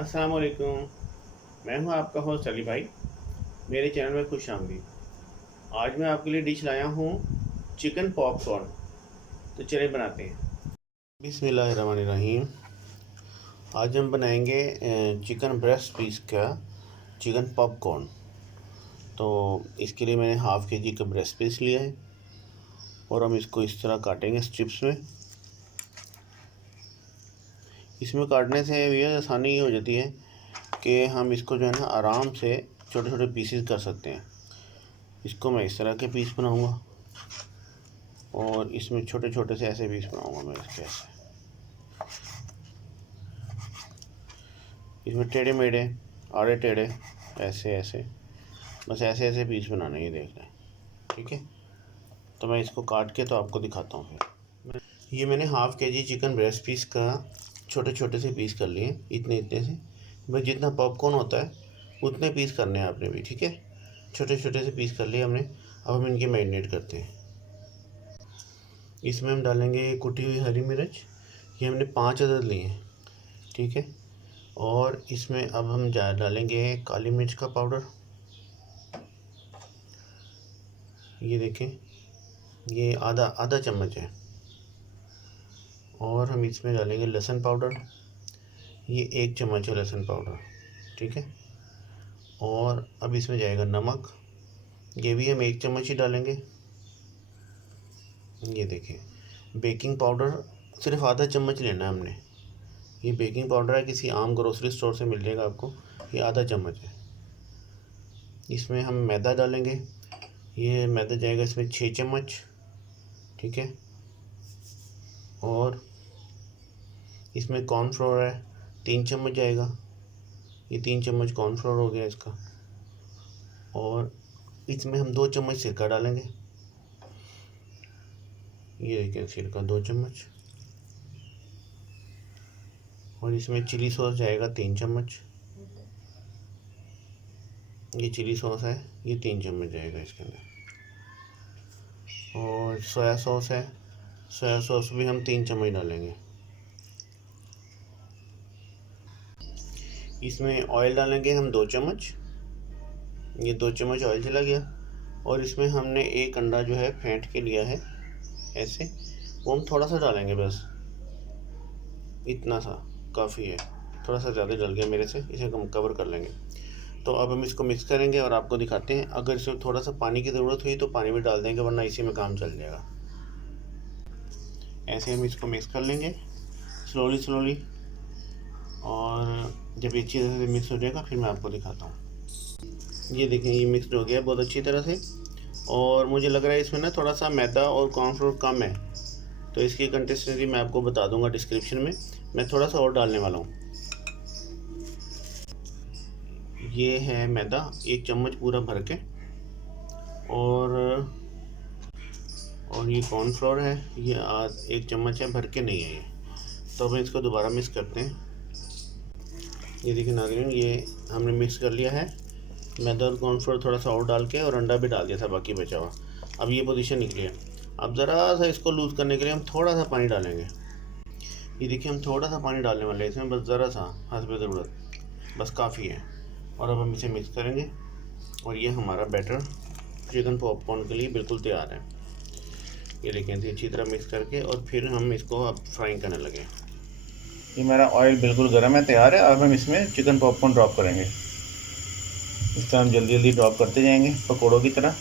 अस्सलाम वालेकुम। मैं हूं आपका होस्ट अली भाई। मेरे चैनल में खुश आमदीद। आज मैं आपके लिए डिश लाया हूं चिकन पॉपकॉर्न। तो चलिए बनाते हैं। बिस्मिल्लाहिर्रहमानिर्रहीम। आज हम बनाएंगे चिकन ब्रेस्ट पीस का चिकन पॉपकॉर्न। तो इसके लिए मैंने हाफ़ के जी का ब्रेस्ट पीस लिया है और हम इसको इस तरह काटेंगे स्ट्रिप्स में। इसमें काटने से ये आसानी हो जाती है कि हम इसको जो है ना आराम से छोटे छोटे पीसेस कर सकते हैं। इसको मैं इस तरह के पीस बनाऊंगा और इसमें छोटे छोटे से ऐसे पीस बनाऊंगा मैं इसके ऐसे। इसमें टेढ़े मेढ़े आड़े टेढ़े ऐसे ऐसे बस ऐसे ऐसे पीस बनाने ये देख लें। ठीक है, तो मैं इसको काट के तो आपको दिखाता हूँ। फिर ये मैंने हाफ़ के जी चिकन ब्रेस्ट पीस का छोटे छोटे से पीस कर लिए, इतने इतने से। बस जितना पॉपकॉर्न होता है उतने पीस करने हैं आपने भी। ठीक है, छोटे छोटे से पीस कर लिए हमने। अब हम इनके मैरिनेट करते हैं। इसमें हम डालेंगे कुटी हुई हरी मिर्च। ये हमने 5 अदद लिए हैं। ठीक है, और इसमें अब हम डालेंगे काली मिर्च का पाउडर। ये देखें, ये आधा आधा चम्मच है। और हम इसमें डालेंगे लहसुन पाउडर। ये 1 चम्मच है लहसुन पाउडर। ठीक है, और अब इसमें जाएगा नमक। ये भी हम 1 चम्मच ही डालेंगे। ये देखें, बेकिंग पाउडर सिर्फ आधा चम्मच लेना है हमने। ये बेकिंग पाउडर है, किसी आम ग्रोसरी स्टोर से मिल जाएगा आपको। ये आधा चम्मच है। इसमें हम मैदा डालेंगे। ये मैदा जाएगा इसमें 6 चम्मच। ठीक है, और इसमें कॉर्नफ्लोर है 3 चम्मच जाएगा। ये 3 चम्मच कॉर्नफ्लोर हो गया इसका। और इसमें हम 2 चम्मच सिरका डालेंगे। ये देखिए सिरका 2 चम्मच। और इसमें चिली सॉस जाएगा 3 चम्मच। ये चिली सॉस है, ये 3 चम्मच जाएगा इसके अंदर। और सोया सॉस है, सोया सॉस भी हम 3 चम्मच डालेंगे। इसमें ऑयल डालेंगे हम 2 चम्मच। ये 2 चम्मच ऑयल चला गया। और इसमें हमने 1 अंडा जो है फेंट के लिया है ऐसे, वो हम थोड़ा सा डालेंगे, बस इतना सा काफ़ी है। थोड़ा सा ज़्यादा डल गया मेरे से, इसे हम कवर कर लेंगे। तो अब हम इसको मिक्स करेंगे और आपको दिखाते हैं। अगर इसमें थोड़ा सा पानी की ज़रूरत हुई तो पानी भी डाल देंगे, वरना इसी में काम चल जाएगा। ऐसे हम इसको मिक्स कर लेंगे स्लोली स्लोली। और जब ये अच्छी तरह से मिक्स हो जाएगा फिर मैं आपको दिखाता हूँ। ये देखें, ये मिक्स हो गया बहुत अच्छी तरह से। और मुझे लग रहा है इसमें ना थोड़ा सा मैदा और कॉर्नफ्लोर कम है, तो इसकी कंसिस्टेंसी मैं आपको बता दूंगा डिस्क्रिप्शन में। मैं थोड़ा सा और डालने वाला हूँ। ये है मैदा 1 चम्मच पूरा भर के। और ये कॉर्नफ्लोर है, ये 1 चम्मच है, भर के नहीं है ये। तो हम इसको दोबारा मिक्स करते हैं। ये देखिए नाज़रीन, ये हमने मिक्स कर लिया है मैदा और कॉर्नफ्लोर थोड़ा सा और डाल के, और अंडा भी डाल दिया था बाकी बचा हुआ। अब ये पोजीशन निकली है। अब ज़रा सा इसको लूज़ करने के लिए हम थोड़ा सा पानी डालेंगे। ये देखिए, हम थोड़ा सा पानी डालने वाले हैं इसमें, बस ज़रा सा हस्ब ज़रूरत, बस काफ़ी है। और अब हम इसे मिक्स करेंगे। और ये हमारा बैटर चिकन पॉपकॉर्न के लिए बिल्कुल तैयार है। ये देखिए, इसे अच्छी तरह मिक्स करके और फिर हम इसको अब फ्राइंग करने लगे। ये मेरा ऑयल बिल्कुल गर्म है, तैयार है। अब हम इसमें चिकन पॉपकॉर्न ड्रॉप करेंगे। इस तरह हम जल्दी जल्दी ड्रॉप करते जाएंगे पकौड़ों की तरह,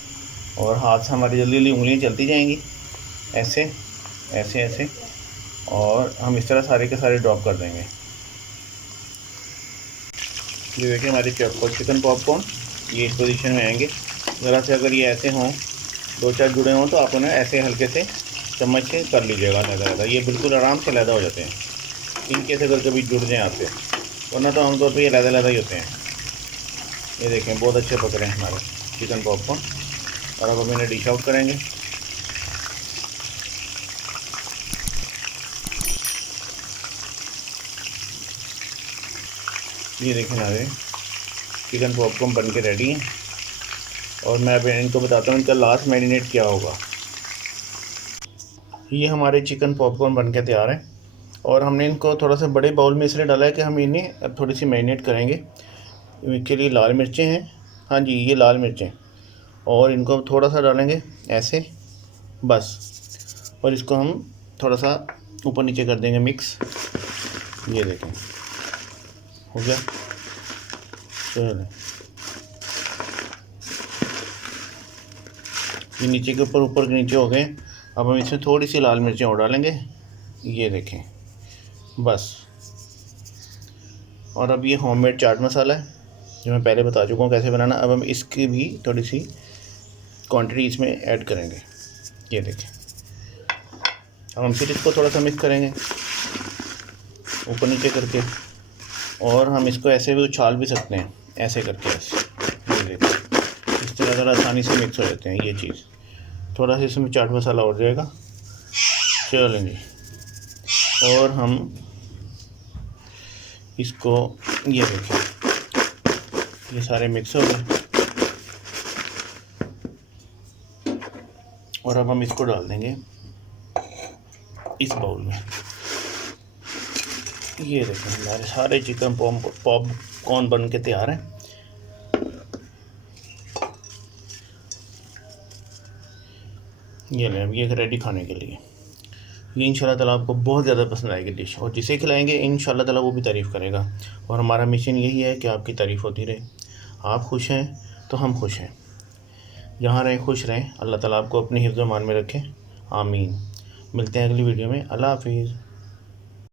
और हाथ से हमारी जल्दी जल्दी उंगलियां चलती जाएंगी ऐसे ऐसे ऐसे। और हम इस तरह सारे के सारे ड्रॉप कर देंगे। ये देखिए हमारी चिकन पॉपकॉर्न ये इस पोजीशन में आएंगे। ज़रा से अगर ये ऐसे हों, 2-4 जुड़े हों, तो आप उन्हें ऐसे हल्के से चम्मच से कर लीजिएगा लहदा। ये बिल्कुल आराम से लहदा हो जाते हैं इनके से, अगर कभी जुड़ जाएँ आपसे, वरना तो आमतौर पर ये लहदा लहदा ही होते हैं। ये देखें बहुत अच्छे पक रहे हैं हमारे चिकन पॉपकॉर्न। और अब हम इन्हें डिश आउट करेंगे। ये देखें नाज़रीन, चिकन पॉपकॉर्न बन के रेडी हैं। और मैं अब इनको बताता हूँ इनका लास्ट मैरिनेट क्या होगा। ये हमारे चिकन पॉपकॉर्न बन के तैयार है। और हमने इनको थोड़ा सा बड़े बाउल में इसलिए डाला है कि हम इन्हें अब थोड़ी सी मैरिनेट करेंगे। इनके लिए लाल मिर्चें हैं, हाँ जी ये लाल मिर्चें, और इनको अब थोड़ा सा डालेंगे ऐसे बस, और इसको हम थोड़ा सा ऊपर नीचे कर देंगे मिक्स। ये देखें हो गया। चलो ये नीचे के ऊपर के नीचे हो गए। अब हम इसमें थोड़ी सी लाल मिर्चें और डालेंगे, ये देखें बस। और अब ये होममेड चाट मसाला है जो मैं पहले बता चुका हूँ कैसे बनाना। अब हम इसकी भी थोड़ी सी क्वांटिटी इसमें ऐड करेंगे, ये देखें। अब हम फिर इसको थोड़ा सा मिक्स करेंगे ऊपर नीचे करके, और हम इसको ऐसे भी उछाल भी सकते हैं ऐसे करके, ऐसे ये देखें। इस तरह ज़रा आसानी से मिक्स हो जाते हैं ये चीज़। थोड़ा सा इसमें चाट मसाला और जाएगा। चलेंगे और हम इसको, ये देखें ये सारे मिक्स हो गए। और अब हम इसको डाल देंगे इस बाउल में। ये देखें हमारे सारे चिकन पॉपकॉर्न बन के तैयार हैं। ये लें, ये रेडी खाने के लिए। ये इंशाल्लाह ताला आपको बहुत ज़्यादा पसंद आएगी डिश, और जिसे खिलाएंगे इंशाल्लाह ताला वो भी तारीफ़ करेगा। और हमारा मिशन यही है कि आपकी तारीफ़ होती रहे। आप खुश हैं तो हम खुश हैं। जहाँ रहें खुश रहें। अल्लाह ताला आपको अपने हिफ्ज़-ओ-मान में रखे, आमीन। मिलते हैं अगली वीडियो में। अल्लाह हाफिज़।